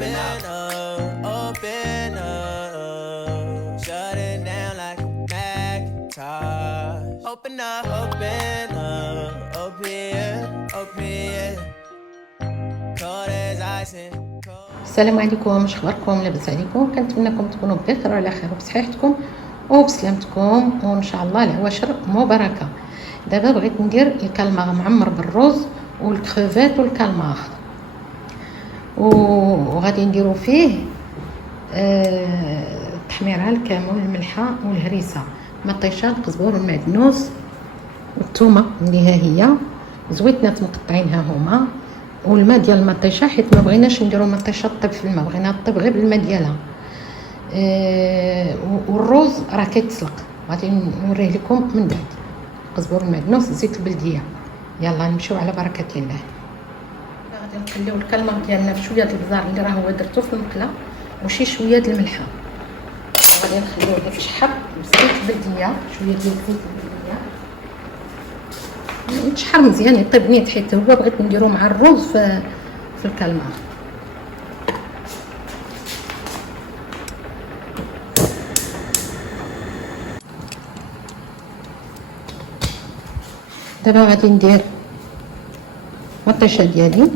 open up, open up. Shut it down like a Macintosh. Open up, open here. Cold as ice and cold. السلام عليكم، واش اخباركم؟ لاباس عليكم؟ كنتمنىكم تكونوا بخير وعلى خير وبصحتكم وبسلامتكم وان شاء الله العواشر مباركه. دابا بغيت ندير الكالمار معمر بالروز والكروفيت والكالمار، وغادي نديرو فيه التحميره، الكمون، الملحه والهريسه، مطيشه، القزبور والمعدنوس والثومه اللي ها هي زويتنات مقطعين ها هما، والماء ديال المطيشه حيت ما بغيناش نديرو مطيشه طيب في الماء، بغينا طيب غير بالماء ديالها. والروز راه كيتسلق، غادي نوريه لكم من بعد. قزبور المعدنوس، زيت البلديه. يلا نمشيو على بركه الله. غادي نخليو الكالمار ديالنا بشويه د البزار اللي راه هو درتو في المقله وشي شويه د الملحه، غادي نخليوه يتشحر بزيت البلديه، شويه ديال زيت البلديه يتشحر مزيان، يطيب نيت، حيت هو بغيت نديرو مع الروز في الكالمار. دابا غادي ندير مطيشه ديالي،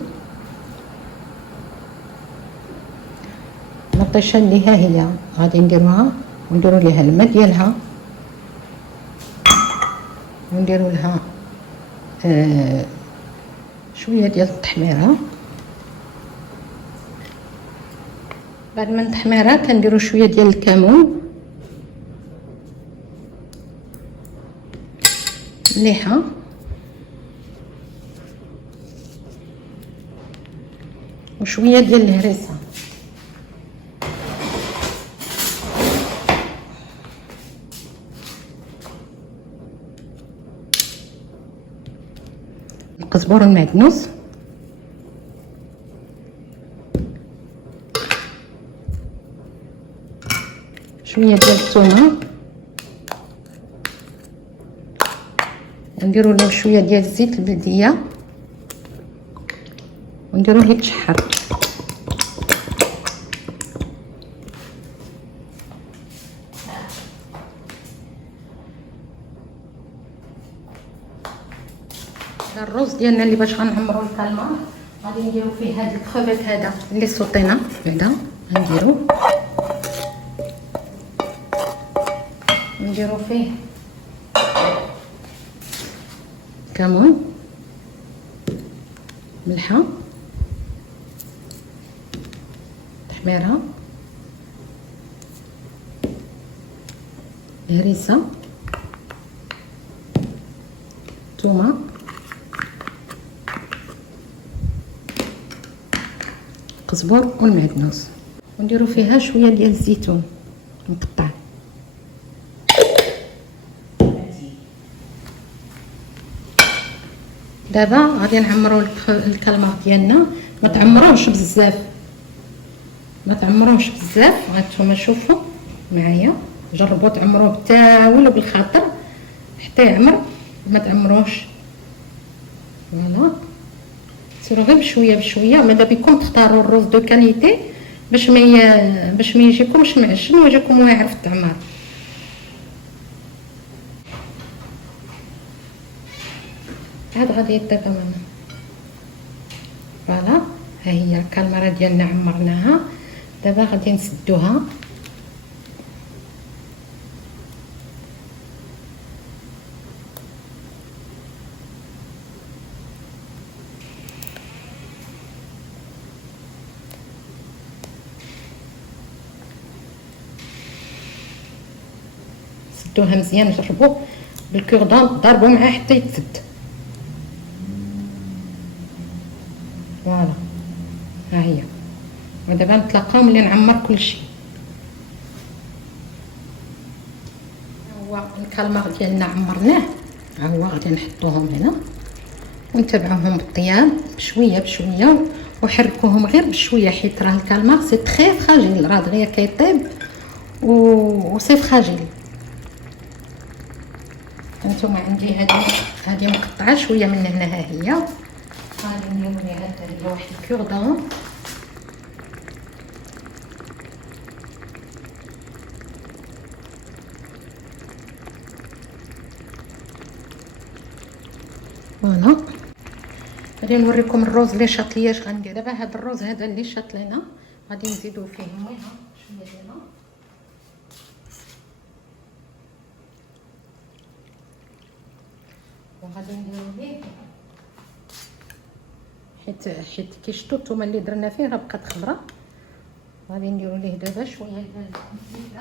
المطيشه اللي ها هي غادي نديروها ونديرو ليها الماء ديالها ونديرو لها شويه ديال التحميره. بعد ما التحميره كنديرو شويه ديال الكمون، مليحه، وشويه ديال الهريسه. القزبور المعدنوس، شويه ديال الثومه، نديرو له شويه ديال الزيت البلديه ونديروه يتشحر. الروز ديالنا اللي باش غنعمرو الكالمار غادي نديرو فيه هاد الكروفيت هذا اللي سوطينا بعدا، نديرو فيه كمون، ملحه، تحميره، هريسه، ثومه، قزبور والمعدنوس، ونديرو فيها شويه ديال الزيتون مقطع. دابا غادي نعمرو الكالمار ديالنا، ما تعمروش بزاف، هانتوما شوفوا معايا، جربوا تعمروه بالتاول وبالخاطر حتى يعمر، ما تعمروش. فوالا سيروا غير بشويه ماذا بكم تختاروا الروز دو كاليتي باش ما يجيكمش معجن ويجيكم واعر في التعمار. هاد غادي يطيب معنا. فوالا ها هي الكالماره ديالنا عمرناها، دابا غادي نسدوها. سدوها مزيان، جربوا بالكوردون، ضربوا معاه حتى يتسد. فوالا ها هي، ودابا نتلاقاو ملي نعمر كلشي. هو الكالمار ديالنا عمرناه، ها هو غادي نحطوهم هنا ونتبعوهم بالطياب بشويه وحركوهم غير بشويه، حيت راه الكالمار سي تري فراجيل، راه دغيا كيطيب و سي فراجيل. هانتوما عندي هذه مقطعه شويه من هنا، ها هي غادي نديرو ليها حتى هي واحد الكوردون فوالا. غادي نوريكم الروز اللي شاط ليا. اش غندير دابا؟ هذا الروز هذا اللي شاط لينا غادي نزيدو فيه الميه شويه ديال الماء، وغادي نديرو ليه حيت كيشطو الثومه اللي درنا فيه راه بقات خضره. غادي نديرو ليه دابا شويه ديال الزيت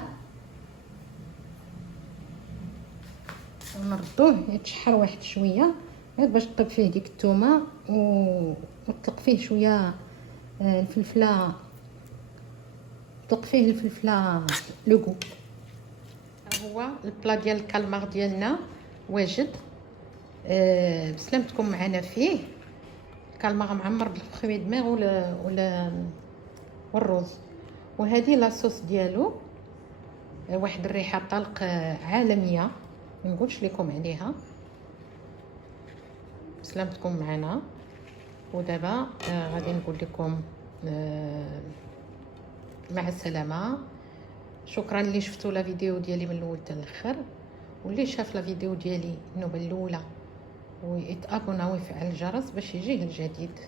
ونردوه يتشحر واحد شويه غير باش طيب فيه ديك الثومه وطلق فيه شويه الفلفله، طلق فيه الفلفله لوغو. هو البلا ديال الكالمار ديالنا واجد. بسلامتكم معنا فيه الكالمار معمر بالفخوي دماغ ولا والروز. وهذه لاصوص ديالو واحد الريحه طلق عالميه ما نقولش لكم عليها. بسلامتكم معنا. ودابا غادي نقول لكم مع السلامه. شكرا اللي شفتوا لا فيديو ديالي من الاول حتى الاخر، واللي شاف لا فيديو ديالي النوبه الاولى ويتابونا ويفعل الجرس باش يجيه الجديد.